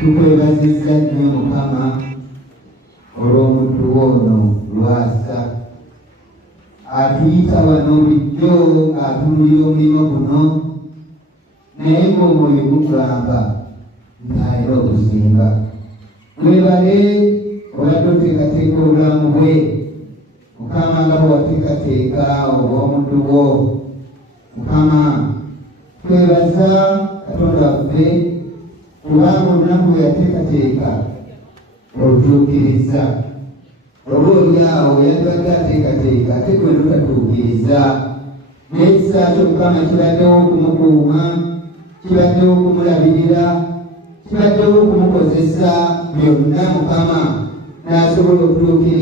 Tukwebaziza nnyo Mukama olw'omuddu ono Lwasa atuyita wano bulijjo atunulira omulimu guno naye ng'omwoyo gugamba ntaera okusinga. Webale obadde oteekateeka obulamu bwe Mukama nga bwe wateekateeka obw'omuddu bwo. Mukama twebaza Katonda waffe kubanga olunaku lwe yateekateeka olutuukiriza. Oboolyawo yandibadde ateekateeka ate gwe lutatuukiriza. N'ekisa kyo Mukama kibaddewo okumukuuma, kibaddewo okumulabirira, kibaddewo okumukozesa byonna Mukama n'asobola okutuukiriza